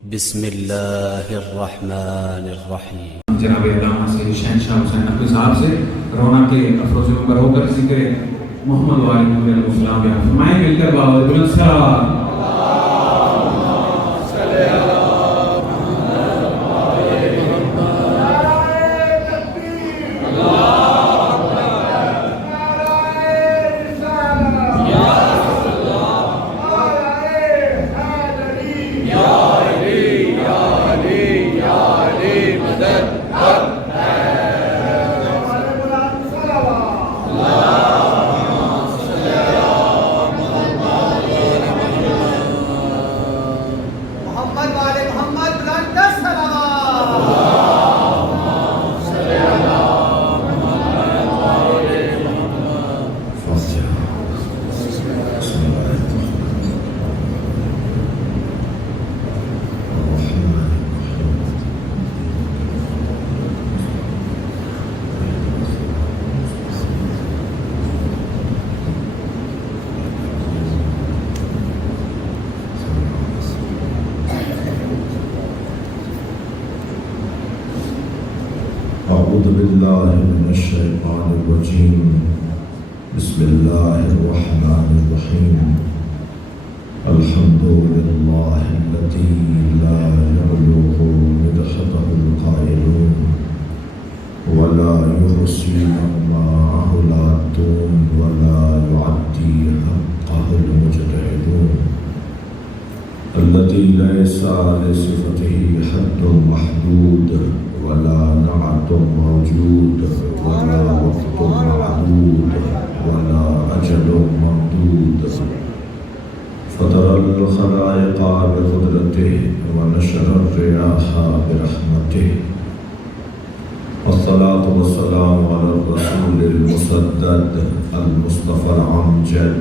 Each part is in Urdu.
بسم اللہ الرحمن الرحیم۔ جناب علامہ سے شہنشاہ حسین نقوی صاحب سے رونا کے افروز پر ہو کر ذکر محمد و آل محمد علیہ السلام بیان فرمائیں مل کر بآواز بلند صلوات۔ أعوذ بالله من الشيطان الرجيم بسم الله الرحمن الرحيم الحمد لله الذي لا يبلغ مدحته القائلون ولا يحصي معه العادون ولا يعدي حقه المجتهدون الذي ليس لصفته حد محدود ولا نعت موجود ولا وقت معدود ولا أجل ممدود فطر الخلائق بقدرته ونشر الرياح برحمته والصلاة والسلام على الرسول المسدد المصطفى الأمجد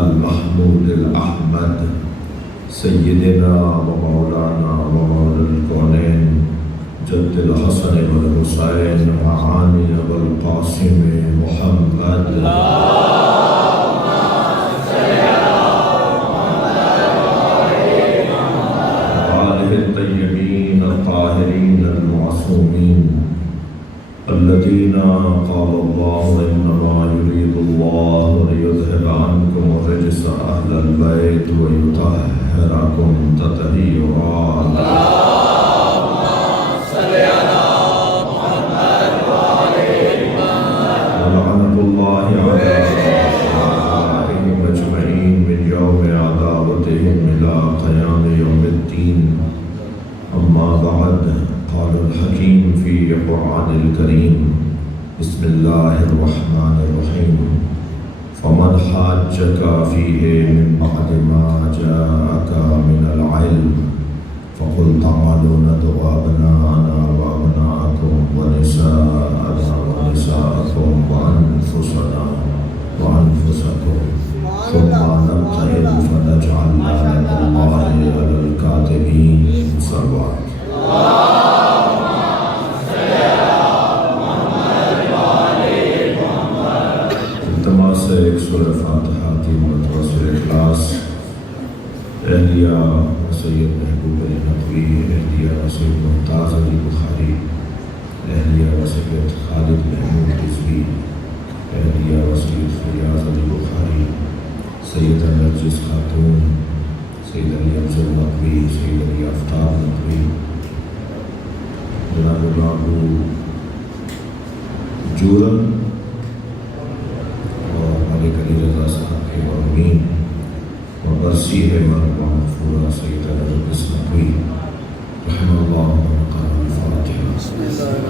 المحمود الأحمد سيدنا ومولانا ومولى الكونين جد الحسن والحسين وعاني والقاسم محمد اللهم صل على محمد وآله الطيبين الطاهرين المعصومين الذين قال الله إنما يريد الله ليذهب عنكم الرجس أهل البيت ويطهركم تطهيرا أما بعد قال الحكيم في القرآن الكريم بسم الله الرحمن الرحيم فمن حاجك فيه من بعد ما جاءك من العلم فقل تعالوا ندعو أبناءنا وأبناءكم ونساءنا ونساءكم وأنفسنا وأنفسكم ثم نبتهل فنجعل لعنة الله على الكاذبين صلوات التماس ایک سورہ فاتحہ کی مرتبہ سورہ اخلاص اہلیہ سید محبوب علی نقوی اہلیہ سید ممتاز علی بخاری اہلیہ سید خالد محمود رضوی اہلیہ سید فریاض علی بخاری سید نرجس خاتون سید علی افضل نقوی سید علی آفتاب نقوی جناب بابو جورن اور ملک علی رضا صاحب کے مرحومین اور برسی ہے مرحوم مغفورہ سید نرجس نقوی رحمہ اللہ وقال الفاتحہ بسم اللہ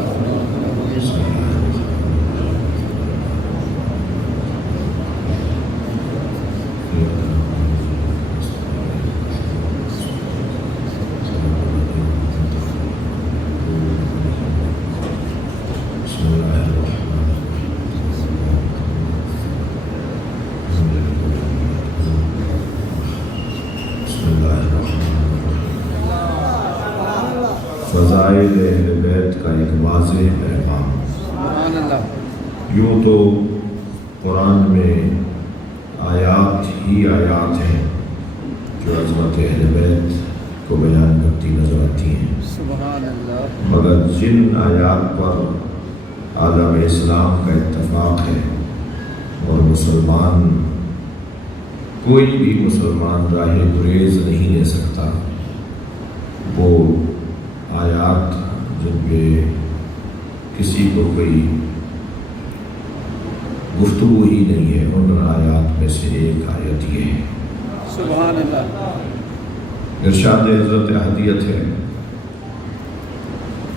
فضائل اہل بیت کا ایک واضح پیغام۔ یوں تو قرآن میں آیات ہی آیات ہیں جو عظمت اہل بیت کو بیان کرتی مگر جن آیات پر عالم اسلام کا اتفاق ہے اور مسلمان کوئی بھی مسلمان راہ گریز نہیں لے سکتا، وہ آیات جن پہ کسی کو کوئی گفتگو ہی نہیں ہے، ان آیات میں سے ایک آیت یہ ہے۔ سبحان اللہ۔ ارشاد حضرت احدیت ہے۔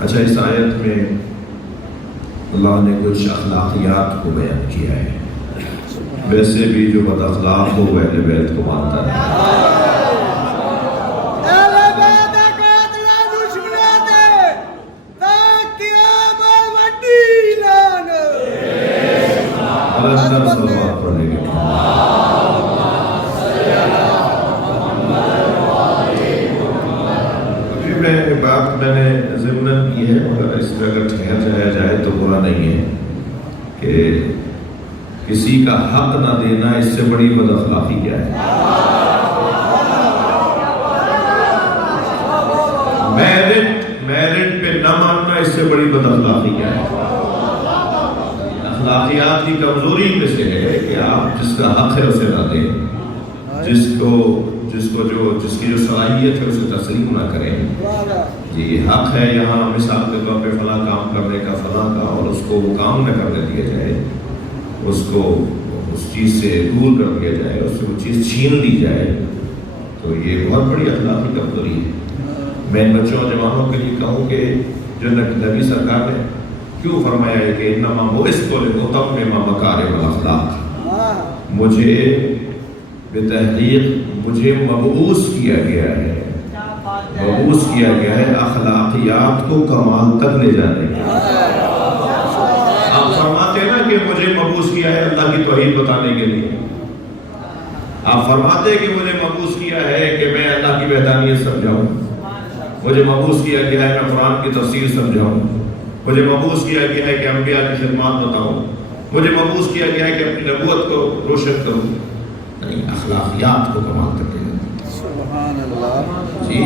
اچھا، اس آیت میں اللہ نے کچھ اخلاقیات کو بیان کیا ہے۔ ویسے بھی جو بد اخلاق ہو وہ اہل بیت کو مانتا ہے۔ صلوات پڑھنے کے ابھی بات میں نے ضمناً کی ہے، مگر اس پہ اگر ٹھہر جایا جائے تو برا نہیں ہے کہ کسی کا حق نہ دینا اس سے بڑی بد اخلاقی کیا ہے؟ میرٹ پہ نہ ماننا اس سے بڑی بد اخلاقی کیا ہے؟ اخلاقیات کی کمزوری میں سے ہے کہ آپ جس کا حق ہے اسے نہ دیں، جس کی جو صلاحیت ہے اسے تسلیم نہ کریں۔ یہ حق ہے یہاں مثال کے طور پہ فلاں کام کرنے کا، فلاں کا، اور اس کو وہ کام نہ کرنے دیا جائے، اس کو اس چیز سے دور کر دیا جائے، اس سے وہ چیز چھین لی جائے، تو یہ بہت بڑی اخلاقی کمزوری ہے۔ میں ان بچوں اور جوانوں کے لیے کہوں کہ جو نبی سرکار نے کیوں فرمایا ہے کہ انما بعثت لاتمم مکارم الاخلاق، مجھے مبعوث کیا گیا ہے اخلاقیات کو کمال تک لے جانے کے لیے۔ آپ فرماتے ہیں نا کہ مجھے مبعوث کیا ہے اللہ کی توحید بتانے کے لیے، آپ فرماتے ہیں کہ مجھے مبعوث کیا ہے کہ میں اللہ کی وحدانیت سمجھاؤں، مجھے مبعوث کیا گیا ہے میں قرآن کی تفسیر سمجھاؤں، مجھے مبعوث کیا گیا ہے کہ انبیاء کی خدمات بتاؤں، مجھے مبعوث کیا گیا ہے کہ اپنی نبوت کو روشن کروں، نہیں، اخلاقیات کو کمال کر کے سبحان اللہ۔ جی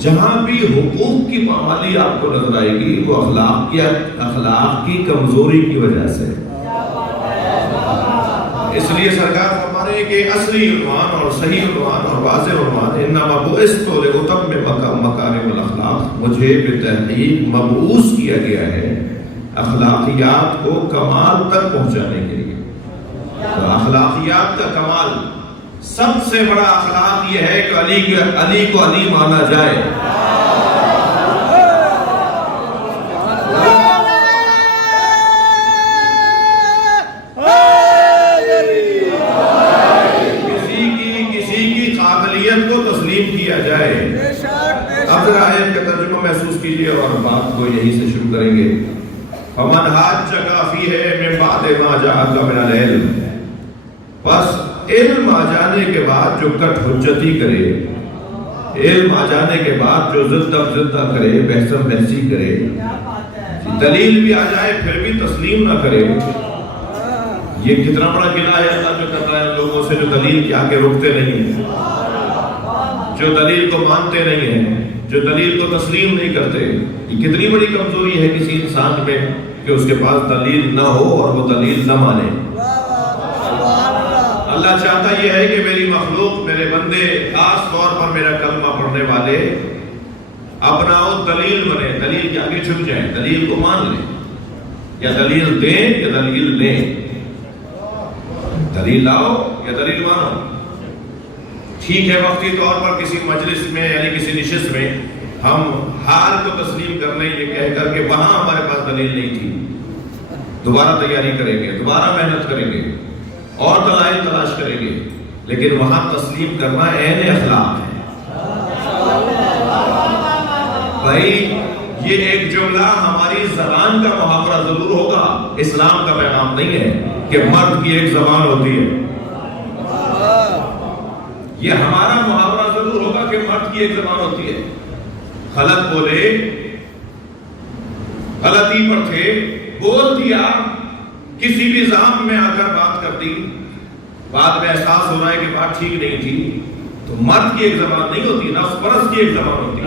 جہاں بھی حقوق کی پامالی آپ کو نظر آئے گی وہ اخلاق کی کمزوری کی وجہ سے۔ اس لیے سرکار فرما رہے ہیں کہ اصلی عنوان اور صحیح عنوان اور واضح عنوان انما بعثت لاتمم مکارم الاخلاق، مجھے بتحقیق مبعوث کیا گیا ہے اخلاقیات کو کمال تک پہنچانے کے لیے۔ تو اخلاقیات کا کمال، سب سے بڑا اخلاق یہ ہے کہ علی کو علی مانا جائے۔ کسی کی قابلیت کو تسلیم کیا جائے۔ اب ذرا آیت کا ترجمہ محسوس کیجئے اور بات کو یہیں سے شروع کریں گے۔ فَمَنْ حَاجَّكَ فِيهِ مِنْ بَعْدِ مَا جَاءَكَ مِنَ الْعِلْمِ، بس علم آ جانے کے بعد جو کٹ حجتی کرے، علم آ جانے کے بعد جو زدہ کرے، بحثم بحثی کرے، دلیل بھی آ جائے پھر بھی تسلیم نہ کرے، یہ کتنا بڑا گناہ ہے اللہ جو کر رہا ہے لوگوں سے جو دلیل کے آگے رکتے نہیں ہیں، جو دلیل کو مانتے نہیں ہیں، جو دلیل کو تسلیم نہیں کرتے۔ یہ کتنی بڑی کمزوری ہے کسی انسان میں کہ اس کے پاس دلیل نہ ہو اور وہ دلیل نہ مانے۔ اللہ چاہتا یہ ہے کہ میری مخلوق، میرے بندے، خاص طور پر میرا کلمہ پڑھنے والے اپنا دلیل بنے، دلیل کے آگے جھک جائیں، دلیل کو مان لیں، یا دلیل دیں یا دلیل لیں، دلیل لاؤ یا دلیل مانو۔ ٹھیک ہے وقتی طور پر کسی مجلس میں یعنی کسی نشست میں ہم حال کو تسلیم کر لیں یہ کہہ کر کہ وہاں ہمارے پاس دلیل نہیں تھی، دوبارہ تیاری کریں گے، دوبارہ محنت کریں گے اور دلائل تلاش کریں گے، لیکن وہاں تسلیم کرنا عین اخلاق ہے۔ بھائی یہ ایک جملہ ہماری زبان کا محاورہ ضرور ہوگا، اسلام کا پیغام نہیں ہے کہ مرد کی ایک زبان ہوتی ہے۔ یہ ہمارا محاورہ ضرور ہوگا کہ مرد کی ایک زبان ہوتی ہے۔ غلط بولے، غلطی پر تھے، بول دیا، کسی بھی ذام میں آ کر بات کر دی، بعد میں احساس ہو رہا ہے کہ بات ٹھیک نہیں تھی، تو مرد کی ایک زبان نہیں ہوتی، نفس پرست کی ایک زبان ہوتی ہے۔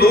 2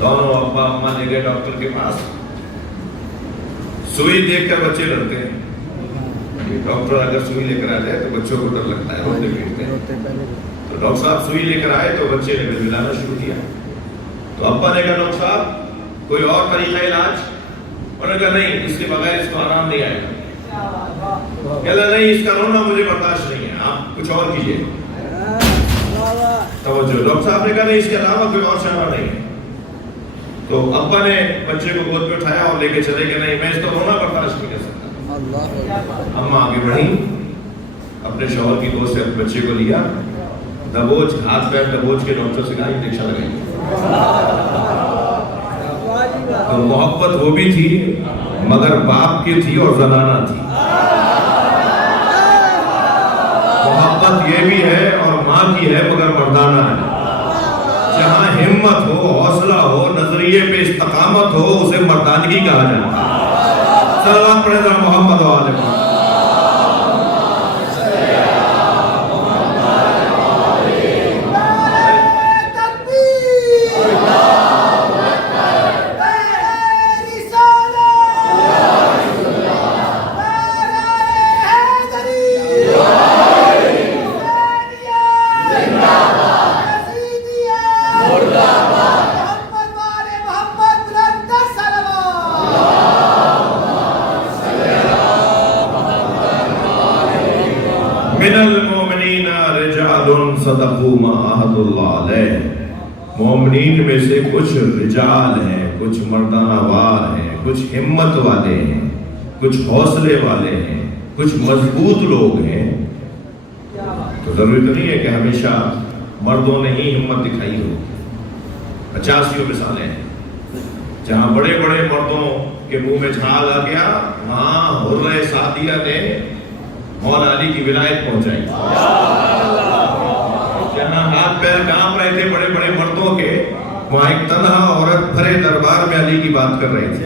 دونوں ابا اما لے گئے ڈاکٹر کے پاس. سوئی دیکھ کر بچے ڈرتے ہیں. ڈاکٹر اگر سوئی لے کر آ جائے تو بچوں کو ڈر لگتا ہے, روتے پیٹتے ہیں. تو ڈاکٹر صاحب سوئی لے کر آئے تو بچے نے ملانا شروع کیا. تو ابا نے کہا ڈاکٹر صاحب کوئی اور طریقہ علاج؟ انہوں نے کہا نہیں, اس کے بغیر اس کو آرام نہیں آئے گا. کہا نہیں, اس کا رونا مجھے برداشت نہیں ہے, آپ کچھ اور کیجیے. توجہ. ڈاکٹر صاحب نے کہا نہیں, اس کے علاوہ کوئی اور چارہ نہیں ہے. تو ابا نے بچے کو گود میں اٹھایا اور لے کے چلے کہ نہیں, میں اس کا رونا برداشت نہیں کر سکتا. اما آگے بڑھی, اپنے شوہر کی گود سے اپنے بچے کو لیا, دبوچ, ہاتھ پیر دبوچ کے ڈاکٹر سے کہا انجیکشن لگائیے. تو محبت وہ بھی تھی مگر باپ کی تھی اور زنانہ تھی. محبت یہ بھی ہے اور ماں کی ہے مگر مردانہ ہے. جہاں ہمت ہو, حوصلہ ہو, نظریے پہ استقامت ہو, اسے مردانگی کہا جاتا ہے. صلوات پڑھیں ذرا محمد و آل محمد. مومنین میں سے کچھ رجال ہیں, کچھ مردانہ وار ہیں, کچھ ہمت والے ہیں, کچھ حوصلے والے ہیں, کچھ مضبوط لوگ ہیں. تو ضروری تو نہیں ہے کہ ہمیشہ مردوں نے ہی ہمت دکھائی ہو. 50 مثالیں ہیں جہاں بڑے بڑے مردوں کے منہ میں جھاگ آ گیا, وہاں حرہ سعدیہ نے مولا علی کی ولایت پہنچائی. جہاں ہاتھ پیر کانپ رہے تھے بڑے بڑے مردوں کے, وہاں ایک تنہا عورت بھرے دربار میں علی کی بات کر رہی تھی.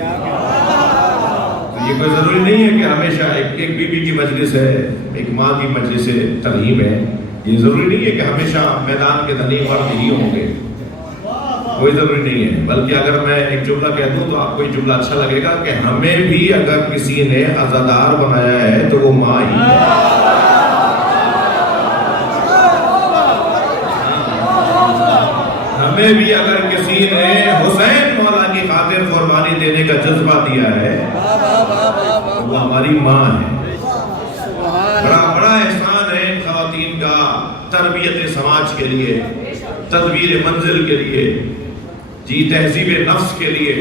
تو یہ کوئی ضروری نہیں ہے کہ ہمیشہ ایک بی بی کی مجلس ہے, ایک ماں کی مجلس ترغیب ہے. یہ ضروری نہیں ہے کہ ہمیشہ میدان کے دھنی مرد ہی ہوں گے, کوئی ضروری نہیں ہے. بلکہ اگر میں ایک جملہ کہہ دوں تو آپ کو یہ جملہ اچھا لگے گا کہ ہمیں بھی اگر کسی نے عزادار بنایا ہے تو وہ ماں ہی ہے. ہمیں بھی اگر کسی نے حسین مولا کی خاطر قربانی دینے کا جذبہ دیا ہے تو وہ ہماری ماں ہے. بڑا احسان ہے خواتین کا تربیت سماج کے لیے, تدبیر منزل کے لیے, جی تہذیب نفس کے لیے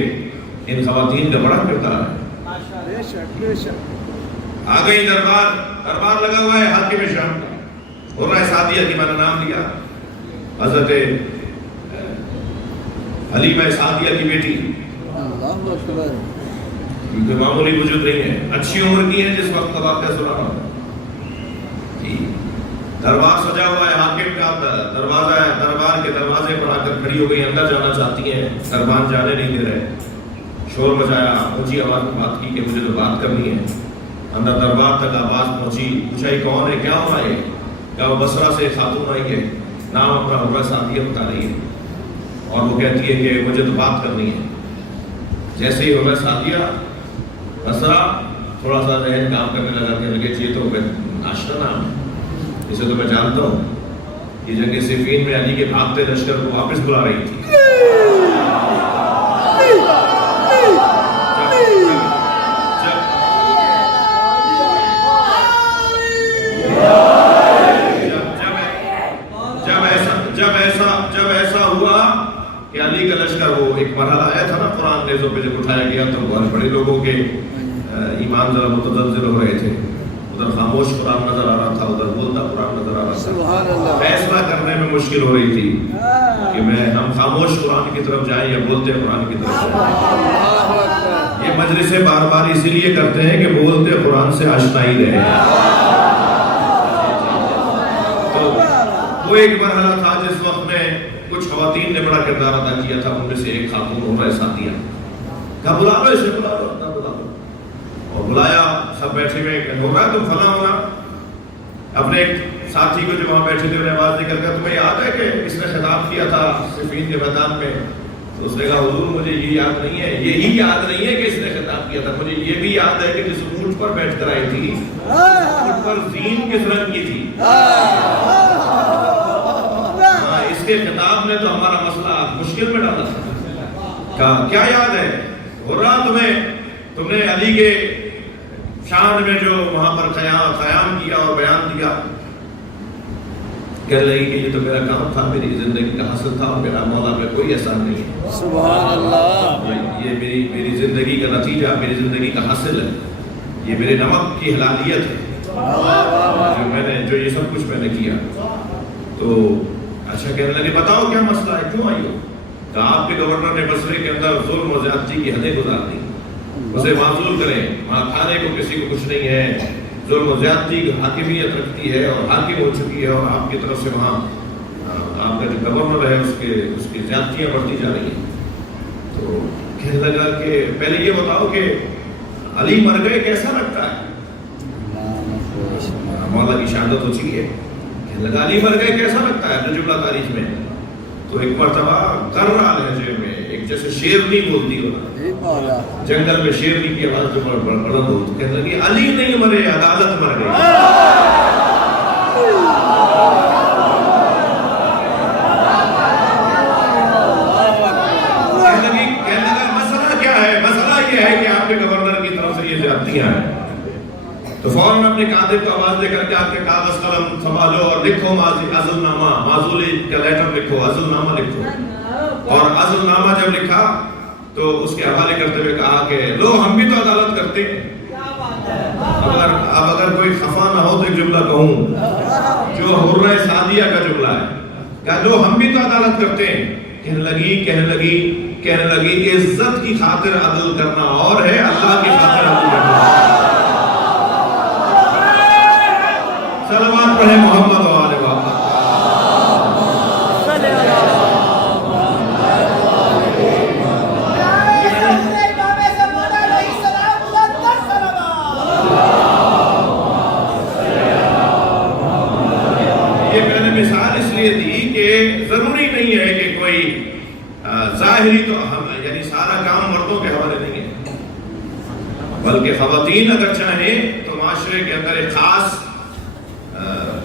ان خواتین کا بڑا کردار ہے. آ گئی دربار لگا ہوا ہے حاکم شام کا. حرہ سعدیہ کی میں نے نام لیا, حضرت حلیمہ سعدیہ کی بیٹی, کیونکہ معمولی وجود نہیں ہے, اچھی عمر کی ہے جس وقت کا واقعہ سنا رہا ہوں. دربار سجا ہوا ہے, حاکم کا دروازہ ہے, دربار کے دروازے پر آ کر کھڑی ہو گئی, اندر جانا چاہتی ہیں, دربان جانے نہیں دے رہے. شور مچایا, اونچی آواز میں بات کی کہ مجھے تو بات کرنی ہے. اندر دربار تک آواز پہنچی, پوچھا یہ کون ہے, کیا ہوا ہے؟ کہا وہ بصرہ سے خاتون آئی ہے, نام اپنا حرہ سعدیہ بتا رہی ہے, اور وہ کہتی ہے کہ مجھے تو بات کرنی ہے. جیسے ہی حرہ سعدیہ بصرہ تھوڑا سا ذہن کام کرنے لگا کہ لگے یہ تو آشنا نام ہے, اسے تو میں جانتا ہوں. یہ جنگ صفین میں علی کے بھاگتے لشکر کو واپس بلا رہی تھی. جب ایسا ہوا کہ علی کا لشکر, وہ ایک مرحلہ آیا تھا نا قرآن نیزوں پہ جب اٹھایا گیا تو بہت بڑے لوگوں کے ایمان ذرا متزلزل ہو رہے تھے. ادھر خاموش قرآن نظر آ رہا تھا, ادھر بولتا قرآن نظر آ رہا تھا. فیصلہ کرنے میں مشکل ہو رہی تھی کہ ہم خاموش قرآن کی طرف جائیں یا بولتے قرآن کی طرف جائیں. یہ مجلسیں بار بار اسی لیے کرتے ہیں کہ بولتے قرآن سے آشنائی رہے. تو وہ ایک مرحلہ تھا جس وقت میں کچھ خواتین نے بڑا کردار ادا کیا تھا. ان میں سے ایک خاتون حرہ سعدیہ, کہا بلا لو اسے, بلا لو, اور بلایا. سب بیٹھے ہوئے, ہو رہا تم فلاں ہونا. اپنے ایک ساتھی کو جو وہاں بیٹھے تھے انہیں آواز نکل کر, تمہیں یاد ہے کہ اس نے خطاب کیا تھا صفین کے میدان میں, تو اس نے کہا حضور مجھے یہ یاد نہیں ہے، یہی یاد نہیں ہے کہ اس نے خطاب کیا تھا، مجھے یہ بھی یاد ہے کہ جس اونٹ پر بیٹھ کر آئی تھی اونٹ پر زین کس رنگ کی تھی. اس کے خطاب نے تو ہمارا مسئلہ مشکل میں ڈالا تھا. کہا کیا یاد ہے؟ ہو رہا تم نے علی کے شان میں جو وہاں پر قیام کیا اور بیان دیا. کہہ رہی کہ یہ تو میرا کام تھا، میری زندگی کا حاصل تھا، اور میرا مولا میں کوئی احسان نہیں ہے. سبحان اللہ. یہ میری زندگی کا نتیجہ، میری زندگی کا حاصل ہے، یہ میرے نمک کی حلالیت ہے جو یہ سب کچھ میں نے کیا. تو اچھا کہنے لگے بتاؤ کیا مسئلہ ہے، کیوں آئی ہو؟ کہ آپ کے گورنر نے بصرے کے اندر ظلم و زیادتی کی حدیں گزار دی، اسے معزول کریں، وہاں کھانے کو کسی کو کچھ نہیں ہے، ظلم و زیادتی کی حاکمیت رکھتی ہے اور حاکم ہو چکی ہے، اور آپ کی طرف سے وہاں آپ کا جو گورنر ہے اس کی زیادتیاں بڑھتی جا رہی ہیں. تو کہنے لگا کہ پہلے یہ بتاؤ کہ علی مر گئے کیسا لگتا ہے؟ مولا کی شہادت ہو چکی ہے. کہنے لگا علی مر گئے کیسا لگتا ہے نجم اللہ تاریخ میں؟ تو ایک مرتبہ کر رہا لہجے میں ایک جیسے شیرنی بولتی ہونا، جنگل میں شیرنی کی آواز جو بلند ہوتی، کہنے لگی علی نہیں مرے، عدالت مر گئی. کہنے لگا مسئلہ کیا ہے؟ مسئلہ یہ ہے کہ آپ کے گورنر کی طرف سے یہ زیادتیاں ہیں. تو فوراً اپنے کاتب کو آواز دے کر کے آپ کے کاغذ قلم سنبھالو اور لکھو عزل نامہ، معزولی کا لیٹر لکھو، عزل نامہ لکھو. اور عزل نامہ جب لکھا تو اس کے حوالے کرتے ہوئے کہا کہ لو ہم بھی تو عدالت کرتے ہیں. اب اگر کوئی خفا نہ ہو تو ایک جملہ کہوں جو حرہ سعدیہ کا جملہ ہے، کہ لو ہم بھی تو عدالت کرتے ہیں. کہنے لگی عزت کی خاطر عدل کرنا اور ہے، اللہ کی خاطر عدل کرنا. صلوات پڑھیں محمد و آل محمد. یہ میں نے مثال اس لیے دی کہ ضروری نہیں ہے کہ کوئی ظاہری تو یعنی سارا کام مردوں کے حوالے نہیں ہے، بلکہ خواتین اگر چاہیں تو معاشرے کے اندر ایک خاص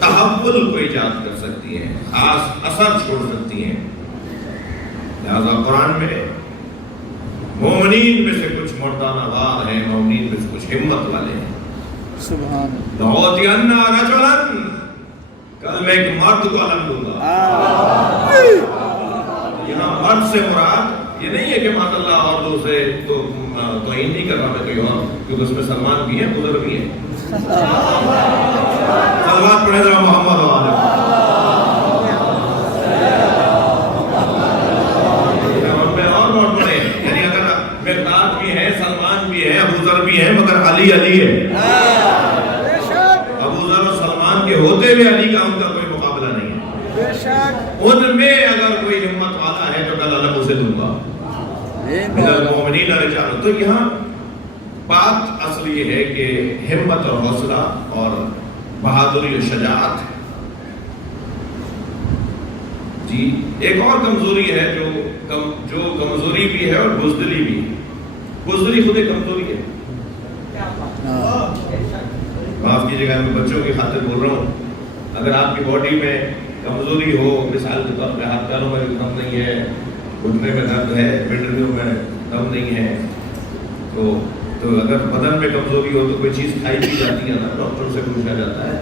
تحول کو ایجاد کر سکتی ہیں، خاص اثر چھوڑ سکتی ہیں. لہذا قرآن میں مومنین میں سے کچھ مردانہ وار ہیں، مومنین میں سے کچھ ہمت والے ہیں. سبحان لَأُعْطِيَنَّ رَجُلًا، کل میں ایک مرد کو علم دوں گا. یہاں مرد سے مراد یہ نہیں ہے کہ ماشاء اللہ اور دوسرے توہین نہیں کر رہا میں کوئی اور، کیونکہ اس میں سلمان بھی ہے، بزرگ بھی ہے. صلوات پڑھے ذرا محمد و آل محمد. اور نوٹ پڑھے، یعنی اگر مقداد بھی ہے، سلمان بھی ہے، ابو ذر بھی ہے، مگر علی ہے. ابو ذر اور سلمان کے ہوتے ہوئے علی کا ان کا کوئی مقابلہ نہیں ہے. ان میں اگر کوئی ہمت والا ہے تو کل اللہ اسے دوں گا. المؤمنین رجال. تو یہاں بات اصل یہ ہے کہ ہمت اور حوصلہ اور بہادری اور شجاعت ہے. جی ایک اور کمزوری ہے جو کمزوری بھی ہے اور بزدلی بھی ہے. بزدلی خود ایک کمزوری ہے. معاف کیجیے گا میں بچوں کی خاطر بول رہا ہوں. اگر آپ کی باڈی میں کمزوری ہو، مثال کے طور پہ ہاتھ پیروں میں دم نہیں ہے، گھٹنے میں درد ہے، پنڈلیوں میں دم نہیں ہے، تو اگر بدن میں کمزوری ہو تو کوئی چیز کھائی بھی جاتی ہے نا، ڈاکٹر سے پوچھا جاتا ہے.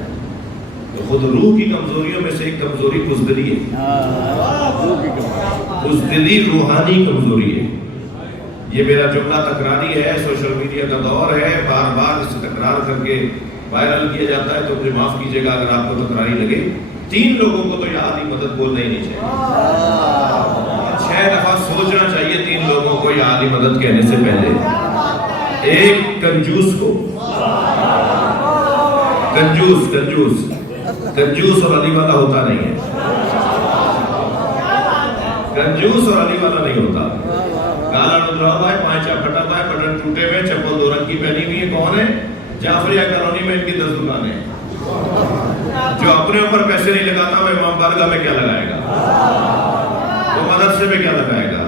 تو خود روح کی کمزوریوں میں سے ایک کمزوری بزدلی ہے. بزدلی روحانی کمزوری ہے. یہ میرا جملہ تکراری ہے، سوشل میڈیا کا دور ہے، بار بار اس سے تکرار کر کے وائرل کیا جاتا ہے، تو مجھے معاف کیجیے گا اگر آپ کو تکراری لگے. 3 لوگوں کو تو یاد ہی مدد بولنا ہی نہیں چاہیے. 6 دفعہ سوچنا چاہیے 3 لوگوں کو یاد ہی مدد کہنے سے پہلے. ایک کنجوس کو، کنجوس اور علی والا ہوتا نہیں ہے. کنجوس اور علی والا نہیں ہوتا. کالا ڈدرا ہوا ہے، پانچا پھٹا ہوا ہے، بٹن ٹوٹے ہوئے، چپل 2 رنگ کی پہنی ہوئی ہے. کون ہے؟ جعفریہ کالونی میں ان کی 10 دکانیں ہیں. جو اپنے اوپر پیسے نہیں لگاتا وہ امام بارگاہ میں کیا لگائے گا؟ وہ مدرسے میں کیا لگائے گا؟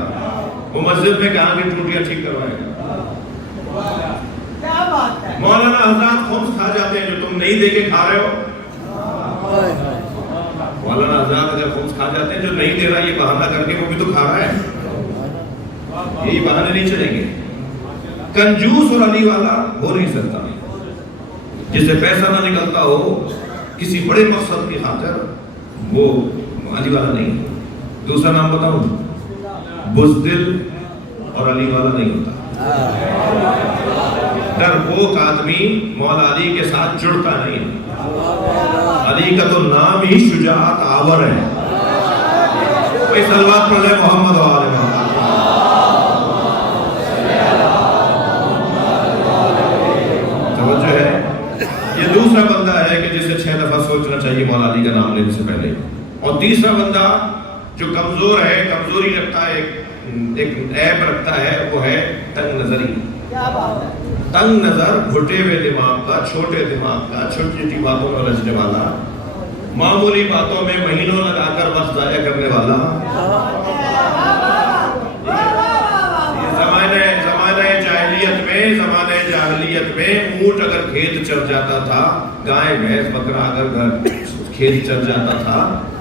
وہ مسجد میں کہاں کی ٹوٹیاں ٹھیک کروائے گا؟ مولانا آزاد خمس کھا جاتے ہیں جو تم نہیں دے کے کھا رہے ہو. مولانا آزاد اگر خمس کھا جاتے ہیں جو نہیں دے رہا یہ بہانہ کر کے وہ بھی تو کھا رہا ہے. یہی بہانے نہیں چلیں گے. کنجوس اور علی والا ہو نہیں سکتا. جسے پیسہ نہ نکلتا ہو کسی بڑے مقصد کی خاطر وہ علی والا نہیں. دوسرا نام بتاؤں, بزدل اور علی والا نہیں ہوتا. ڈرپوک آدمی مولا علی کے ساتھ جڑتا نہیں. علی کا تو نام ہی شجاعت آور ہے. کوئی صلوات پڑھ لے محمد و آل محمد. توجہ ہے. یہ دوسرا بندہ ہے کہ جسے 6 دفعہ سوچنا چاہیے مولا علی کا نام لینے سے پہلے. اور تیسرا بندہ جو کمزور ہے, کمزوری رکھتا ہے, ایک عیب رکھتا ہے, وہ ہے تنگ نظری. تنگ نظر, گھٹے ہوئے دماغ کا, چھوٹے دماغ کا, چھوٹی چھوٹی باتوں میں الجھنے والا, معمولی باتوں میں مہینوں لگا کر وقت ضائع کرنے والا. زمانہ جاہلیت میں اونٹ اگر کھیت چر جاتا تھا, گائے بھینس بکرا اگر کھیت چر جاتا تھا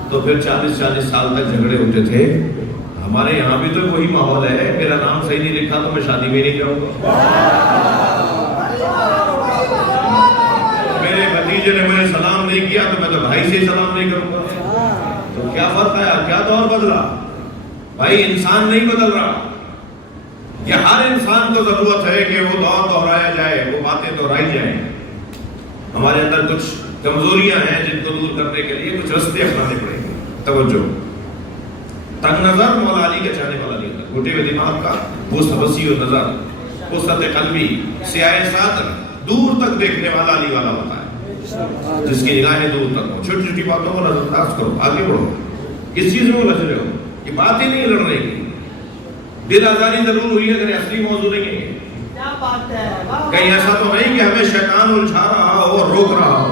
تو پھر 40 سال تک جھگڑے ہوتے تھے. ہمارے یہاں بھی تو وہی ماحول ہے. میرا نام صحیح نہیں لکھا تو میں شادی میں نہیں جاؤں گا. میرے بھتیجے نے مجھے سلام نہیں کیا تو میں تو بھائی سے سلام نہیں کروں گا. تو کیا فرق ہے, کیا دور بدلا بھائی؟ انسان نہیں بدل رہا. یہ ہر انسان کو ضرورت ہے کہ وہ دور دہرایا جائے, وہ باتیں دہرائی جائیں. ہمارے اندر کچھ کمزوریاں ہیں جن کو دور کرنے کے لیے کچھ رستے اپنانے پڑیں گے. توجہ, تنگ نظر مولا علی کا چاہنے والا نہیں ہوتا. گھٹے ہوئے دماغ کا, وسیع نظر, وسعت قلبی, سیاہ صدر, دور تک دیکھنے والا علی والا ہوتا ہے. جس کی نگاہیں دور تک ہو. چھوٹی چھوٹی باتوں کو نظر انداز کرو, آگے بڑھو. کس چیز میں لڑ رہے ہو؟ یہ بات ہی نہیں لڑنے کی. دل آزاری ضرور ہوئی ہے, اگر اصلی موضوع نہیں ہے. کہیں ایسا تو نہیں کہ ہمیں شیطان الجھا رہا ہو اور روک رہا ہو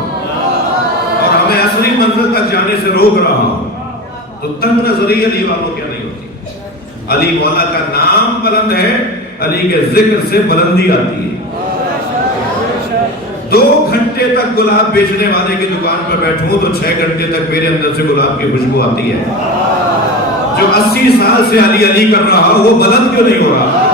اور ہمیں اصلی منزل تک جانے سے روک رہا ہو. تو تنگ نظری علی والوں کیا نہیں ہوتی. علی مولا کا نام بلند ہے, علی کے ذکر سے بلندی آتی ہے. 2 گھنٹے تک گلاب بیچنے والے کی دکان پر بیٹھوں تو 6 گھنٹے تک میرے اندر سے گلاب کی خوشبو آتی ہے. جو 80 سال سے علی علی کر رہا وہ بلند کیوں نہیں ہو رہا؟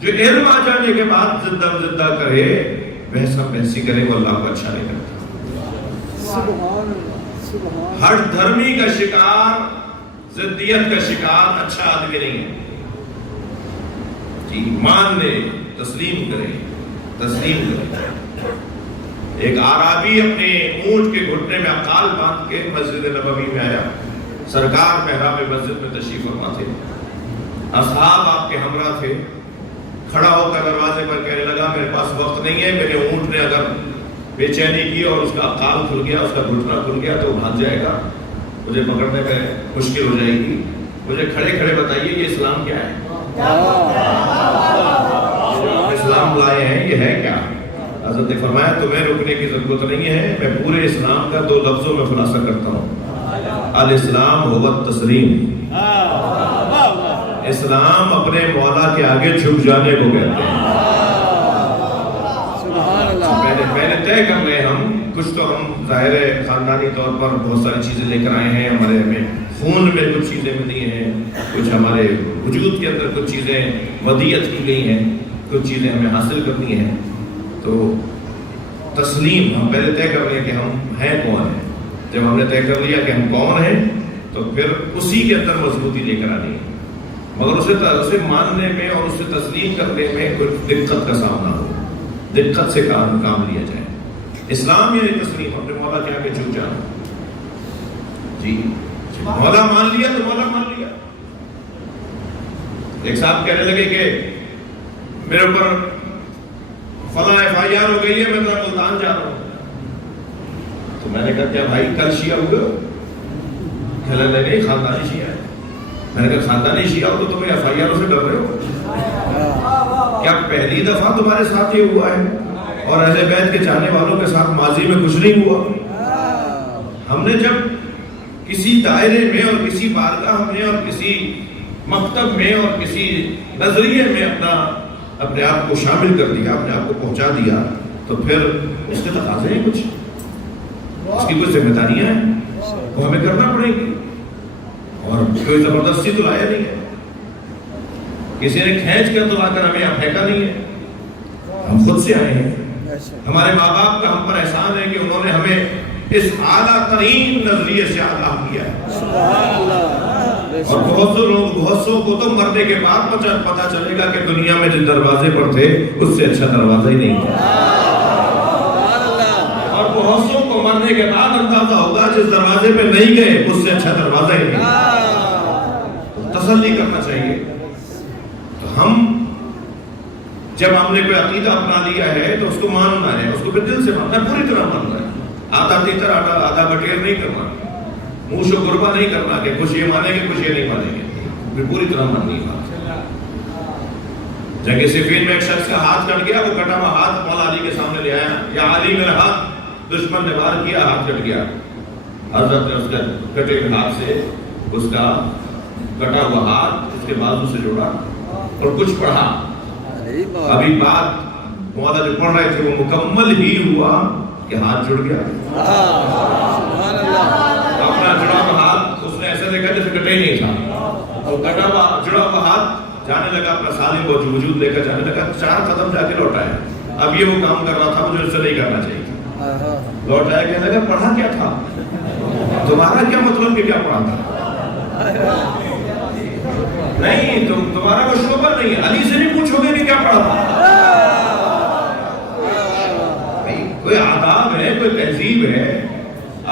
جو علم آ جانے کے بعد زدہ کرے, بحث بحثی کرے, وہ اللہ کو اچھا نہیں کرتا. ہر دھرمی کا شکار, ضدیت کا شکار اچھا آدمی نہیں ہے. جی مان لے, تسلیم کرے. ایک عربی اپنے اونٹ کے گھٹنے میں عقال باندھ کے مسجد نبوی میں آیا. سرکار محراب مسجد میں تشریف فرما تھے, اصحاب آپ کے ہمراہ تھے. کھڑا ہو کر دروازے پر کہنے لگا میرے پاس وقت نہیں ہے, میرے اونٹ نے اگر بے چینی کی اور اس کا عقال کھل گیا, اس کا گھٹنا کھل گیا تو بھاگ جائے گا, مجھے پکڑنے میں مشکل ہو جائے گی. مجھے کھڑے کھڑے بتائیے یہ اسلام کیا ہے؟ اسلام لائے ہیں, یہ ہے کیا؟ حضرت نے فرمایا تمہیں رکنے کی ضرورت نہیں ہے, میں پورے اسلام کا 2 لفظوں میں خلاصہ کرتا ہوں. الاسلام هو التسلیم. اسلام اپنے مولا کے آگے جھک جانے کو کہتے ہیں. پہلے طے کر لیں ہم کچھ تو. ہم ظاہر ہے خاندانی طور پر بہت ساری چیزیں لے کر آئے ہیں. ہمارے ہمیں خون میں کچھ چیزیں ملی ہیں, کچھ ہمارے وجود کے اندر کچھ چیزیں ودیعت کی گئی ہیں, کچھ چیزیں ہمیں حاصل کرنی ہیں. تو تسلیم ہم پہلے طے کر لیں کہ ہم ہیں کون ہیں. جب ہم نے طے کر لیا کہ ہم کون ہیں تو پھر اسی کے اندر مضبوطی لے کر آنی ہے. مگر اسے ماننے میں اور اسے تسلیم کرنے میں کوئی دقت کا سامنا ہو, دقت سے کام لیا جائے. اسلام یعنی تسلیم, اپنے مولا کے آگے جھک جانا. جی مولا مان لیا تو مولا مان لیا. ایک صاحب کہنے لگے کہ میرے اوپر فلاں FIR ہو گئی ہے, میں ذرا ملتان جا رہا ہوں. تو میں نے کہا کیا بھائی کل شیعہ ہوئے ہو؟ کہنے لگے نہیں خاندانی شیعہ ہے. میں نے کہا خاندانی شیعہ ہو تو تمہیں FIR سے ڈر رہے ہو؟ کیا پہلی دفعہ تمہارے ساتھ یہ ہوا ہے اور اہل بیت کے چاہنے والوں کے ساتھ ماضی میں کچھ نہیں ہوا؟ ہم نے جب کسی دائرے میں اور کسی بارگاہ میں اور کسی مکتب میں اور کسی نظریے میں اپنے آپ کو شامل کر دیا, اپنے آپ کو پہنچا دیا, تو پھر اس کے تقاضے ہیں کچھ, اس کی کچھ ذمہ داریاں ہیں وہ ہمیں کرنا پڑیں گی. اور کوئی زبردستی تو لایا نہیں ہے, کسی نے کھینچ کر تو لا کر ہمیں یہاں پھینکا نہیں ہے, ہم خود سے آئے ہیں. ہمارے ماں باپ کا ہم پر احسان ہے کہ انہوں نے ہمیں اس اعلیٰ ترین نظریے سے آگاہ کیا ہے. اور بہت سو کو تو مرنے کے بعد پتہ چلے گا کہ دنیا میں جس دروازے پر تھے اس سے اچھا دروازہ ہی نہیں تھا, اور بہت سو کو مرنے کے بعد اندازہ ہوگا جس دروازے پہ نہیں گئے اس سے اچھا دروازہ ہی نہیں تھا. تسلی کرنا چاہیے. تو ہم جب ہم نے کوئی عقیدہ اپنا لیا ہے تو اس کو ماننا ہے, اس کو پھر دل سے ماننا ہے, پوری طرح ماننا ہے. آدھا تیتر آدھا بٹیر نہیں کرنا, منہ شو گربا نہیں کرنا کہ کچھ یہ مانیں گے کچھ یہ نہیں مانیں گے, پھر پوری طرح ماننی بات. جنگ صفین میں ایک شخص کا ہاتھ کٹ گیا, وہ کٹا ہوا ہاتھ مولا علی کے سامنے لے آیا, یا علی میرا ہاتھ دشمن نے وار کیا, ہاتھ کٹ گیا. حضرت نے اس کے کٹے ہوئے ہاتھ سے اس کا کٹا ہوا ہاتھ اس کے بازو سے جوڑا اور کچھ پڑھا. ابھی بات مولا جو پڑھ رہے تھے وہ مکمل ہی ہوا کہ ہاتھ جڑ گیا. اپنا جڑا ہوا ہاتھ اس نے ایسے دیکھا جیسے کٹے ہی نہیں تھا, اور کٹا ہوا جڑا ہوا ہاتھ جانے لگا, اپنا سالم وجود لے کر جانے لگا. 4 قدم جا کے لوٹا ہے. اب یہ وہ کام کر رہا تھا مجھے اس سے نہیں کرنا چاہیے تھا. لوٹ آیا, کہنے لگا پڑھا کیا تھا تمہارا, کیا مطلب کہ کیا پڑھا تھا؟ نہیں تمہارا وہ شعبہ نہیں ہے, علی سے نہیں پوچھو گے کہ کیا پڑھا تھا. کوئی آداب ہے, کوئی تہذیب ہے,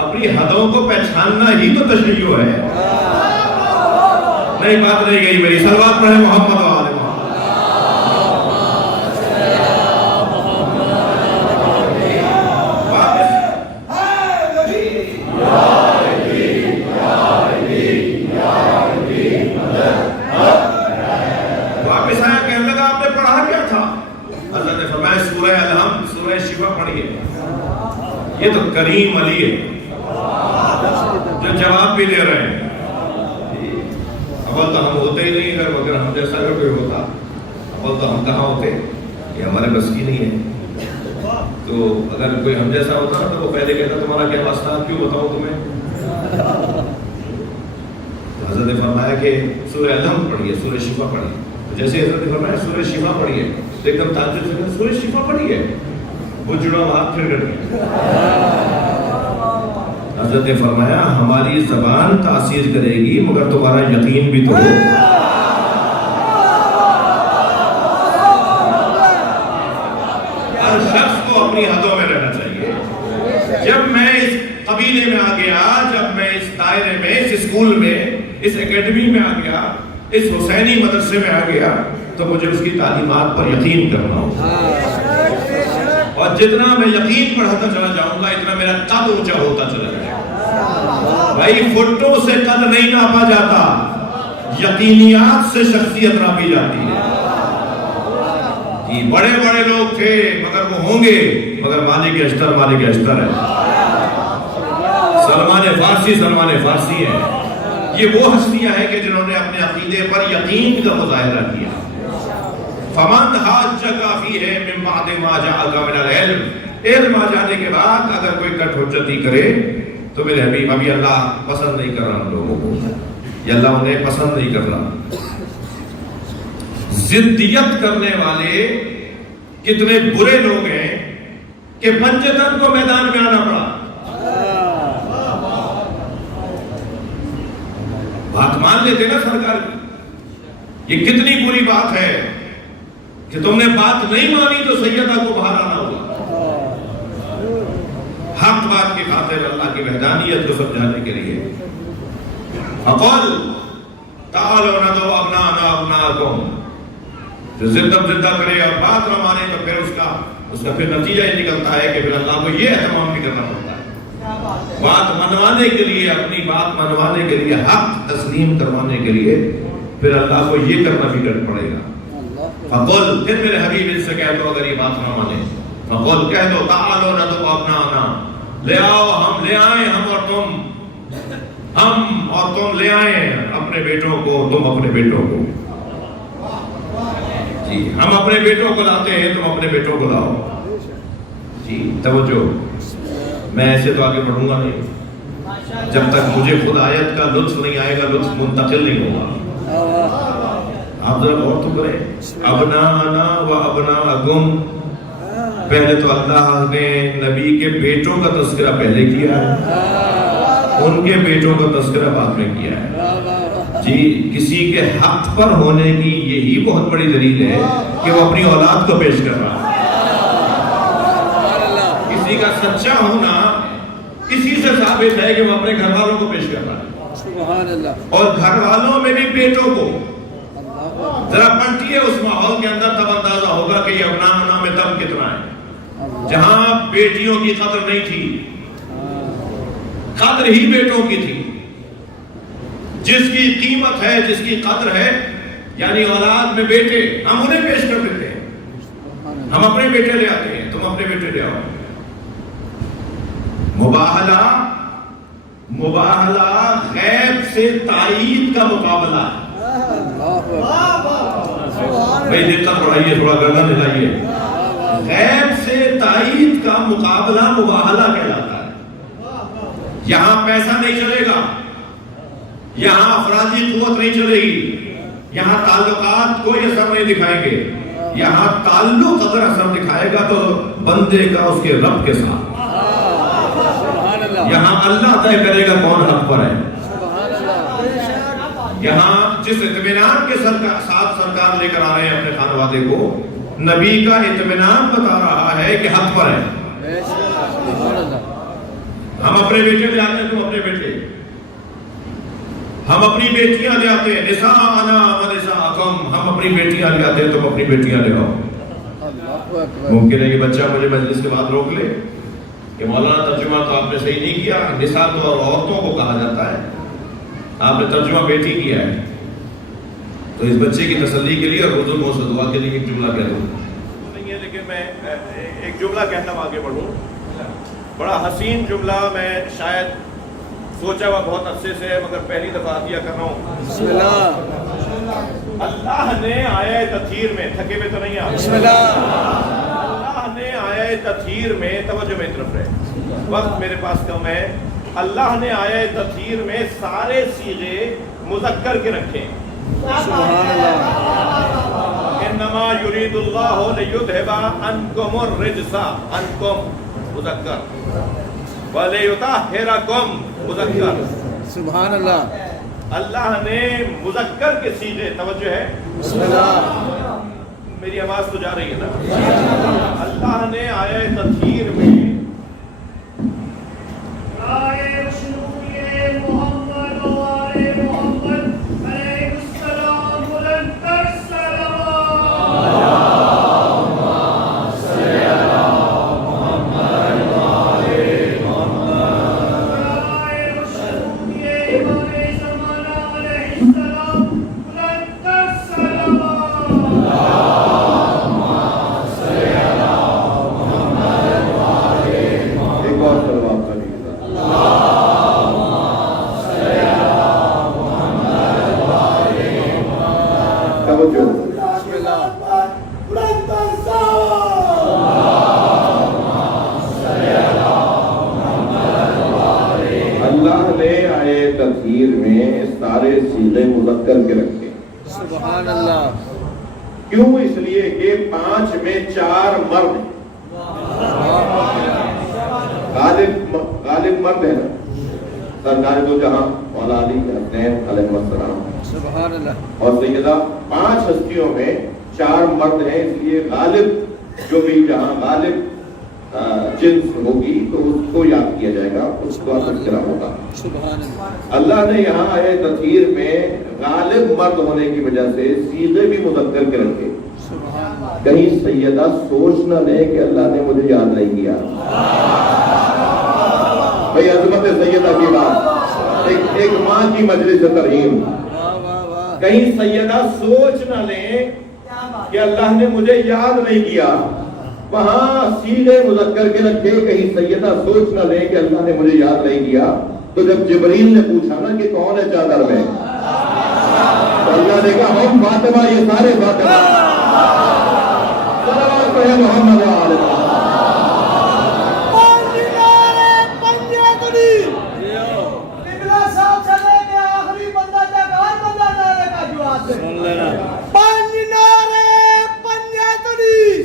اپنی حدوں کو پہچاننا ہی تو تشریع ہے. نہیں بات نہیں گئی میری. صلوات پڑھیں محمد و آل محمد. واپس آیا, کہنے لگا آپ نے پڑھا کیا تھا؟ حضرت نے فرمایا سورہ الحمد, سورہ شفا پڑھیے. یہ تو کریم علی ہے جو جواب بھی دے رہے ہیں. اول تو ہم ہوتے ہی نہیں, اگر ہم جیسا اگر کوئی ہوتا اول تو ہم کہاں ہوتے, یہ ہمارے بس کی نہیں ہے. تو اگر کوئی ہم جیسا ہوتا تو وہ پہلے کہتا تمہارا کیا واسطہ, کیوں بتاؤ تمہیں. حضرت نے فرمایا کہ سورہ الحمد پڑھیے, سورہ شفا پڑھیے. جیسے حضرت نے فرمایا سورہ شفا پڑھیے تو ایک دم تعجب سے کہا سورہ شفا پڑھیے, وہ جڑا ہوا ہاتھ پھر کٹ گیا. حضرت نے فرمایا ہماری زبان تاثیر کرے گی مگر تمہارا یقین بھی تو ہو. ہر شخص کو اپنی حدوں میں رہنا چاہیے. جب میں اس قبیلے میں آ گیا, جب میں اس دائرے میں, اس اسکول میں, اس اکیڈمی میں آ گیا, اس حسینی مدرسے میں آ گیا, تو مجھے اس کی تعلیمات پر یقین کرنا ہوگا. اور جتنا میں یقین بڑھاتا چلا جاؤں گا اتنا میرا قد اونچا ہوتا چلا جائے گا. بھائی فٹوں سے قد نہیں ناپا جاتا, یقینیات سے شخصیت ناپی جاتی ہے. جی بڑے بڑے لوگ تھے مگر وہ ہوں گے, مگر مالک اشتر ہے. سلمان فارسی ہے. یہ وہ ہستیاں ہیں کہ جنہوں نے اپنے عقیدے پر یقین کا مظاہرہ کیا. فمن حاجک فیہ من بعد ما جاءک من العلم, علم آ جانے کے بعد اگر کوئی کٹ حجتی کرے تو میرے حبیب ابھی اللہ پسند نہیں کر رہا ہم لوگوں کو, یہ اللہ انہیں پسند نہیں کر رہا. ضدیت کرنے والے کتنے برے لوگ ہیں کہ پنجتن کو میدان میں آنا پڑا. بات مان لیتے نا سرکار کی. یہ کتنی بری بات ہے کہ تم نے بات نہیں مانی تو سیدہ کو باہر آنا ہوگا. حق بات کی خاطر اللہ کی وحدانیت کو سمجھانے کے لیے فقل تعالوا ندعو ابناءنا وابناءکم، جو زندہ کرے اور بات نہ مانے تو پھر اس کا پھر نتیجہ یہ نکلتا ہے کہ پھر اللہ کو یہ اہتمام بھی کرنا پڑتا ہے، بات منوانے کے لیے، اپنی بات منوانے کے لیے، حق تسلیم کروانے کے لیے پھر اللہ کو یہ کرنا بھی پڑے گا۔ فقل، پھر میرے حبیب ان سے کہہ دو اگر یہ بات نہ مانے، فقل کہہ دو تعالوا ندعو ابناءنا، لے آؤ ہم لے آئیں، ہم اور تم لے آئیں اپنے بیٹوں کو، تم اپنے بیٹوں کو، جی ہم اپنے بیٹوں کو لاتے ہیں، تم اپنے بیٹوں کو لاؤ۔ جی توجہ، میں ایسے تو آگے بڑھوں گا نہیں جب تک مجھے خود آیت کا لطف نہیں آئے گا، لطف منتقل نہیں ہوگا۔ آپ ذرا غور تو کریں، ابناءنا و ابناءکم، پہلے تو اللہ نے نبی کے بیٹوں کا تذکرہ پہلے کیا ہے، ان کے بیٹوں کا تذکرہ بعد میں کیا ہے۔ جی کسی کے حق پر ہونے کی یہی بہت بڑی دلیل ہے کہ وہ اپنی اولاد کو پیش کر رہا ہے۔ کسی کا سچا ہونا اسی سے ثابت ہے کہ وہ اپنے گھر والوں کو پیش کر رہا ہے، سبحان اللہ، اور گھر والوں میں بھی بیٹوں کو۔ ذرا پلٹیے اس ماحول کے اندر، تب اندازہ ہوگا کہ یہ ابناء میں دم کتنا ہے۔ جہاں بیٹیوں کی قدر نہیں تھی، قدر ہی بیٹوں کی تھی، جس کی قیمت ہے، جس کی قدر ہے، یعنی اولاد میں بیٹے، ہم انہیں پیش کر دیتے ہیں، ہم اپنے بیٹے لے آتے ہیں، تم اپنے بیٹے لے آؤ۔ مباہلہ غیب سے تائید کا مقابلہ ہے۔ بھائی دقت بڑھائیے، تھوڑا گردن ہلائیے۔ غیب سے تائید کا مقابلہ مباہلہ کہلاتا ہے۔ یہاں پیسہ نہیں چلے گا، یہاں افرادی قوت نہیں چلے گی، یہاں تعلقات کوئی اثر نہیں دکھائیں گے، یہاں تعلق اگر اثر دکھائے گا تو بندے کا اس کے رب کے ساتھ۔ یہاں اللہ طے کرے گا کون حق پر ہے۔ یہاں جس اطمینان کے ساتھ سرکار لے کر آ رہے ہیں اپنے خانوادے کو، نبی کا اطمینان بتا رہا ہے کہ حق پر ہے۔ ہم اپنے بیٹے لے آتے ہیں، تم اپنے بیٹے، ہم اپنی بیٹیاں لے آتے ہیں، نساءنا و نساءکم، ہم اپنی بیٹیاں لے آتے ہیں، تم اپنی بیٹیاں لے آؤ۔ ممکن ہے کہ بچہ مجھے مجلس کے بعد روک لے کہ مولانا ترجمہ تو آپ نے صحیح نہیں کیا، نساء تو عورتوں کو کہا جاتا ہے، آپ نے ترجمہ بیٹی کیا ہے۔ تو اس بچے کی تسلی کے لیے اور بزرگوں سے دعا کے لیے ایک جملہ کہہ دوں، نہیں ہے لیکن میں ایک جملہ کہتا ہوں، آگے بڑھوں۔ بڑا حسین جملہ، میں شاید سوچا ہوا بہت عرصے سے ہے، مگر پہلی دفعہ عطیہ کر رہا ہوں۔ بسم اللہ، اللہ نے آیہ تطہیر میں، تھکے میں تو نہیں آپ، بسم اللہ، اللہ نے آیہ تطہیر میں، توجہ میری طرف رہے، وقت میرے پاس کم ہے، اللہ نے آیہ تطہیر میں سارے صیغے مذکر کے رکھے۔ سبحان اللہ، انما یرید اللہ لیذھب عنکم الرجس، عنکم مذکر، ولیطہرکم مذکر۔ سبحان اللہ، اللہ نے مذکر کے صیغے، توجہ ہے، بسم اللہ، میری آواز تو جا رہی ہے نا، اللہ نے آیہ تطہیر میں سبحان اللہ، کیوں؟ اس لیے کہ 5 میں 4 مرد، غالب مرد ہے نا، سرکار دو جہاں مولا علی حسنین علیہ السلام، سبحان اللہ، اور سیدہ 5 ہستیوں میں 4 مرد ہیں، اس لیے غالب جو بھی جہاں غالب جنس ہوگی تو اس کو یاد کیا جائے گا، اس کا تذکرہ ہوگا۔ سبحان اللہ۔ اللہ نے یہاں آئے تطہیر میں غالب مرد ہونے کی وجہ سے صیغے بھی مذکر کے رکھے، کہیں سیدہ سوچ نہ لے کہ اللہ نے مجھے یاد نہیں کیا۔ بھئی عظمت سیدہ کی بات، ایک ماں کی مجلس ترحیم، کہیں سیدہ سوچ نہ لیں کہ اللہ نے مجھے یاد نہیں کیا، وہاں صیغے مذکر کے رکھے، کہیں سیدہ سوچ نہ لیں کہ اللہ نے مجھے یاد نہیں کیا۔ تو جب جبریل نے پوچھا نا کہ کون ہے چادر میں، تو اللہ نے کہا ہم فاطمہ، یہ سارے فاطمہ، صلوات پڑھیں محمد و آل محمد۔ سن لینا۔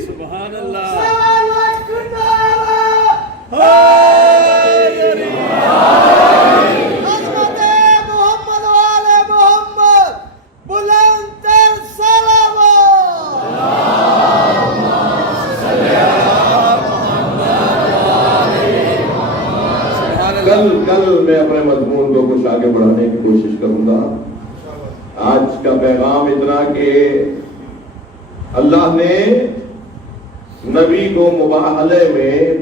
سبحان اللہ۔ کل میں اپنے مضمون کو کچھ آگے بڑھانے کی کوشش کروں گا۔ آج کا پیغام اتنا کہ اللہ نے نبی کو مباہلے میں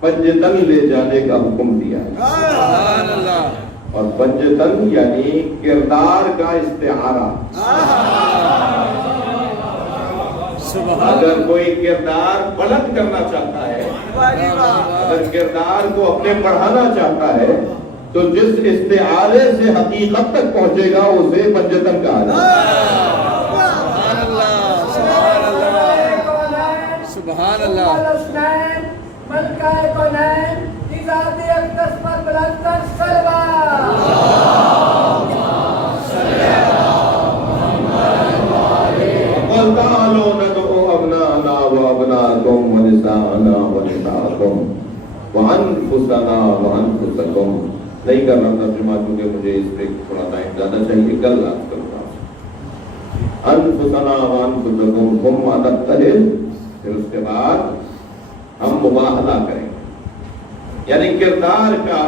پنجتن لے جانے کا حکم دیا ہے، سبحان اللہ۔ اور پنجتن یعنی کردار کا استعارہ۔ اگر کوئی کردار بلند کرنا چاہتا ہے، اگر کردار کو اپنے بڑھانا چاہتا ہے، تو جس استعارے سے حقیقت تک پہنچے گا اسے پنجتن کہا جائے۔ سبحان اللہ۔ سبحان اللہ۔ سبحان اللہ۔ تعالوا ندعو أبناءنا وأبناءكم ونساءنا ونساءكم وأنفسنا وأنفسكم۔ نہیں کر رہا ترجمہ کیونکہ مجھے اس پہ تھوڑا ٹائم زیادہ چاہیے، کل رات کروں گا۔ انفسنا وانفسکم ثم نبتہل، پھر اس کے بعد ہم مباہلہ کریں گے، یعنی کردار کا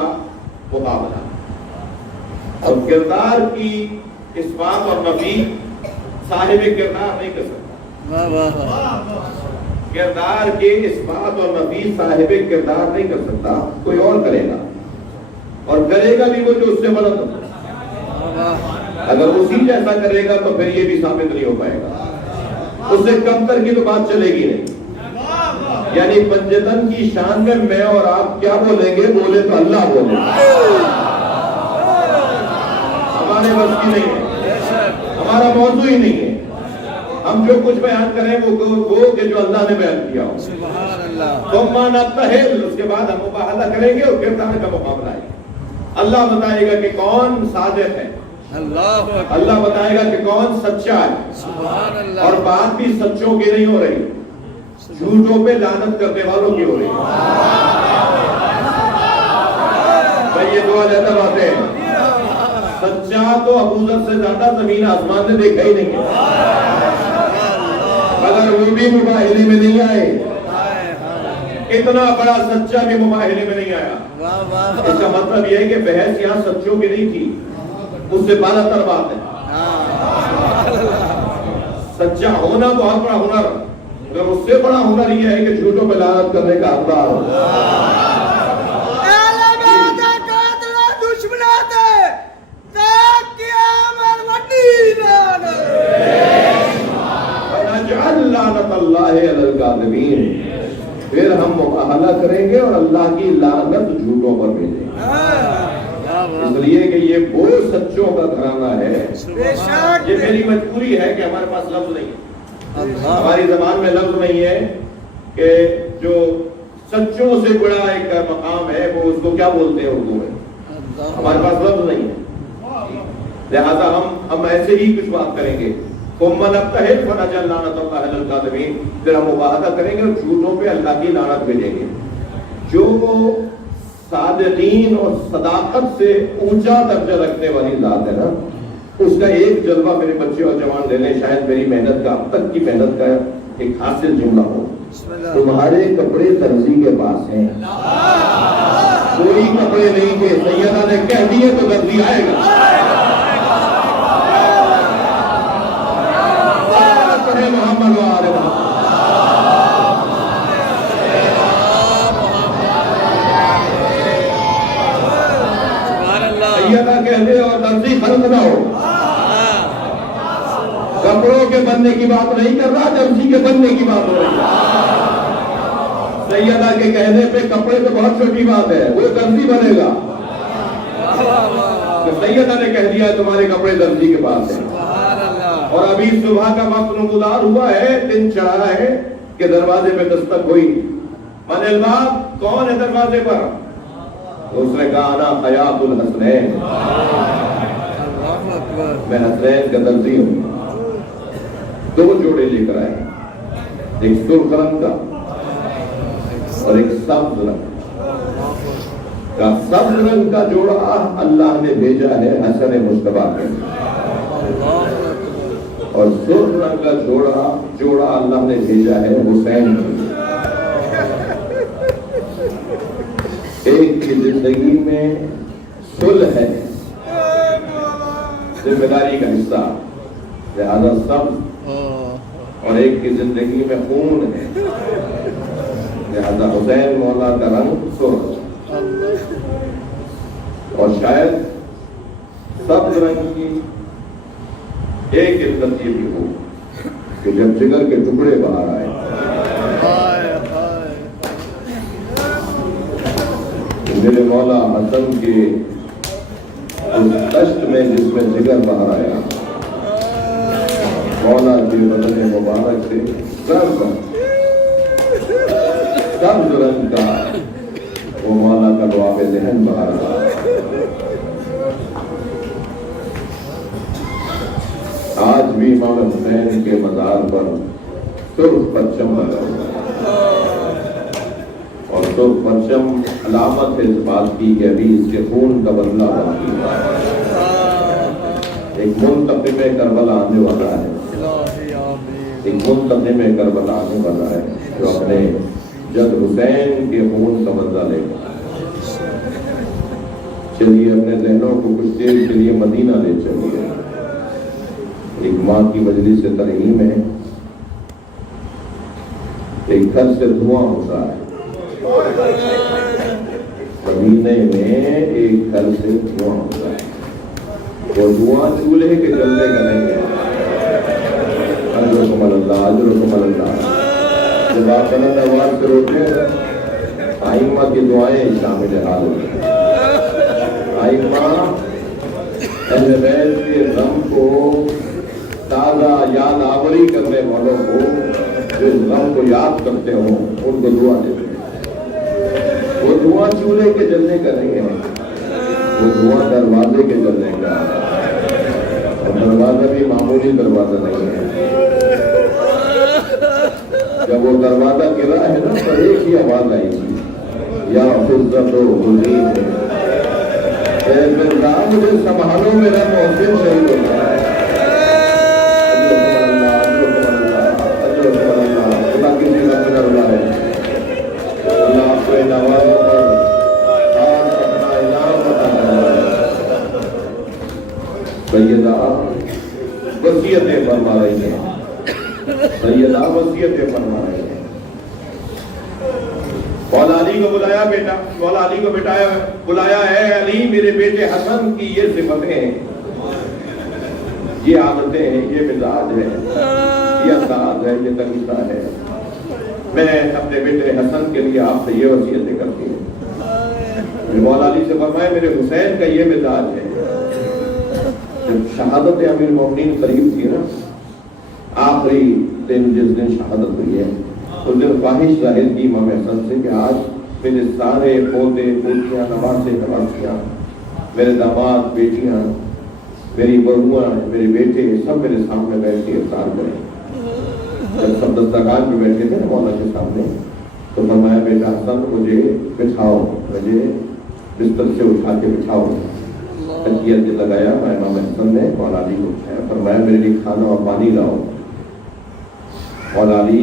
مقابلہ۔ اور کردار کی اثبات اور نفی صاحب کردار نہیں کر سکتا، کردار کے اثبات اور نفی صاحب کردار نہیں کر سکتا، کوئی اور کرے گا، اور کرے گا بھی وہ جو اس سے بلند ہوگا۔ اگر اسی جیسا کرے گا تو پھر یہ بھی ثابت نہیں ہو پائے گا، اس سے کم تر کی تو بات چلے گی نہیں۔ یعنی پنجتن کی شان میں میں اور آپ کیا بولیں گے؟ بولے تو اللہ بولے، ہمارے بس کی نہیں ہے، ہمارا موضوع ہی نہیں ہے۔ ہم جو کچھ بیان کریں وہ کہ جو اللہ نے بیان کیا ہو۔ سبحان اللہ۔ ثم نبتہل، اس کے بعد ہم مباہلہ کریں گے اور کردار کا مقابلہ ہے۔ اللہ بتائے گا کہ کون صادق ہے، اللہ بتائے گا کہ کون سچا ہے۔ سبحان اللہ۔ اور بات بھی سچوں کی نہیں ہو رہی، جھوٹوں پہ لعنت کرنے والوں کی ہو رہی ہے۔ بھائی یہ دو علیحدہ باتیں ہیں۔ سچا تو ابو ذر سے زیادہ زمین آسمان نے دیکھا ہی نہیں ہے، مگر وہ بھی مباہلے میں نہیں آئے، اتنا بڑا سچا بھی مباہلے میں نہیں آیا۔ اس کا مطلب یہ ہے کہ بحث یہاں سچوں کی نہیں تھی، اس سے بالا تر بات ہے۔ سچا ہونا بہت بڑا ہنر، مگر اس سے بڑا ہنر یہ ہے کہ جھوٹوں پہ لعنت کرنے کا اقدار ہو۔ لعنت اللہ علی الکاذبین، پھر ہم مباہلہ کریں گے اور اللہ کی لعنت جھوٹوں پر بھیجیں گے، اس لیے کہ یہ وہ سچوں کا گھرانہ ہے۔ یہ میری مجبوری ہے کہ ہمارے پاس لفظ نہیں ہے، ہماری زبان میں لفظ نہیں ہے کہ جو سچوں سے بڑا ایک مقام ہے وہ اس کو کیا بولتے ہیں اردو میں، ہمارے پاس لفظ نہیں ہے، لہذا ہم ایسے ہی کچھ بات کریں گے۔ ثم نبتہل فنجعل لعنت اللہ علی الکاذبین، پھر ہم مباہلہ کریں گے اور جھوٹوں پہ اللہ کی لعنت بھیجیں گے۔ جو صادقین اور صداقت سے اونچا درجہ رکھنے والی ذات ہے نا، اس کا ایک جلوہ میرے بچے اور جوان لے لیں، شاید میری محنت کا اب تک کی محنت کا ایک حاصل جملہ ہو۔ تمہارے کپڑے درزی کے پاس ہیں، کوئی کپڑے نہیں کہ سیدہ نے کہہ دیے تو درزی آئے گا۔ محمد وآل محمد۔ سیدہ کہہ دے اور درزی خلق نہ ہو۔ کپڑوں کے بننے کی بات نہیں کر رہا، درزی کے بننے کی بات ہو رہی ہے۔ سیدہ کے کہنے پہ کپڑے تو بہت چھوٹی بات ہے، وہ درزی بنے گا۔ سیدہ نے کہہ دیا تمہارے کپڑے درزی کے پاس ہیں، اور ابھی صبح کا وقت نمودار ہوا ہے، دن چڑھا ہے کہ دروازے پہ دستک ہوئی۔ من الباب، کون ہے دروازے پر؟ اس نے کہا انا خیاط الحسنین، میں حسنین کا درزی ہوں۔ دو جوڑے لے کر آئے، ایک سرخ رنگ کا اور ایک سبز رنگ کا۔ سبز رنگ کا جوڑا اللہ نے بھیجا ہے حسن مصطفیٰ کے، اور سرخ رنگ کا جوڑا اللہ نے بھیجا ہے حسین کے۔ ایک کی زندگی میں صلح ہے، ذمہ داری کا حصہ، لہذا سبز، اور ایک کی زندگی میں خون ہے، لہذا حسین مولا کا رنگ سرخ۔ اور شاید سبز رنگ کی ایک علت یہ بھی ہو کہ جب جگر کے ٹکڑے باہر آئے، میرے مولا حسن کے اس دشت میں جس میں جگر باہر آیا، مولا کے بدن مبارک سے سبز رنگ کا وہ مولا کا لعاب ذہن باہر آیا۔ آج بھی امام حسین کے مزار پر سرخ پرچم لگا ہوا ہے، اور سرخ پرچم علامت ہے اس بات کی کہ ابھی اس کے خون کا بدلہ باقی ہے۔ ایک منتقم کربلا آنے والا ہے، ایک منتقم کربلا آنے والا ہے جو اپنے جد حسین کے خون کا بدلہ لے گا۔ چلیے اپنے ذہنوں کو کچھ دیر کے لیے مدینہ لے چلیے۔ ایک ماں کی مجلس ترحیم ہے، ایک گھر سے دھواں ہوتا ہے، مدینے میں ایک گھر سے دھواں ہوتا ہے، وہ دھواں چولہے کے جلنے کا نہیں ہے۔ اجرکم اللہ، اجرکم اللہ۔ جب آپ بلند آواز سے روتے ہیں، آئمہ کی دعائیں شامل حال ہوتی ہیں۔ آئمہ اہل بیت کے غم کو تازہ یاد آوری کرنے والوں کو، جو اس غم کو یاد کرتے ہوں، ان کو دعا دیتے ہیں۔ وہ دعا چولہے کے جلنے کا نہیں ہے، وہ دعا دروازے کے جلنے کا ہے، اور دروازہ بھی معمولی دروازہ نہیں ہے۔ جب وہ دروازہ گرا ہے نا تو ایک ہی آواز آئی تھی، یا فرصت و غلیم اے مرزا مجھے سنبھالو، میرا محسن شہید ہو گیا ہے۔ خدا کسی کا فکر ہوا ہے، اللہ آپ کو ان آوازوں پر خاص اپنا انعام عطا فرمائے۔ سیدہ وصیتیں فرما رہی ہیں، سیدہ وصیتیں فرما رہی ہیں۔ مولا علی کو بلایا بیٹا، مولا علی کو بلایا ہے، علی میرے بیٹے حسن کی یہ صفتیں ہیں، یہ عادتیں ہیں، یہ مزاج ہے، یہ انداز ہے، یہ طریقہ ہے، میں اپنے بیٹے حسن کے لیے آپ سے یہ وصیتیں کرتی ہوں۔ مولا علی سے فرمایا میرے حسین کا یہ مزاج ہے۔ جب شہادت امیر المومنین قریب تھی نا، آخری دن جس دن شہادت ہوئی ہے، اس دن خواہش ظاہر کی امام حسن سے کہ آج میرے سارے پوتے پوتیاں نواسے نواسیاں، میرے داماد بیٹیاں، میری بہوئیں، میرے بیٹے سب میرے سامنے بیٹھ کے افطار کریں۔ جب سب دسترخوان پہ بیٹھے تھے مولا کے سامنے تو فرمایا بیٹا حسن مجھے بٹھاؤ، مجھے بستر سے اٹھا کے بٹھاؤ۔ تکیہ سے لگایا، میں امام حسن نے مولا علی کو اٹھایا، فرمایا میرے لیے کھانا اور پانی لاؤ۔ مولا علی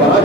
5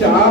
4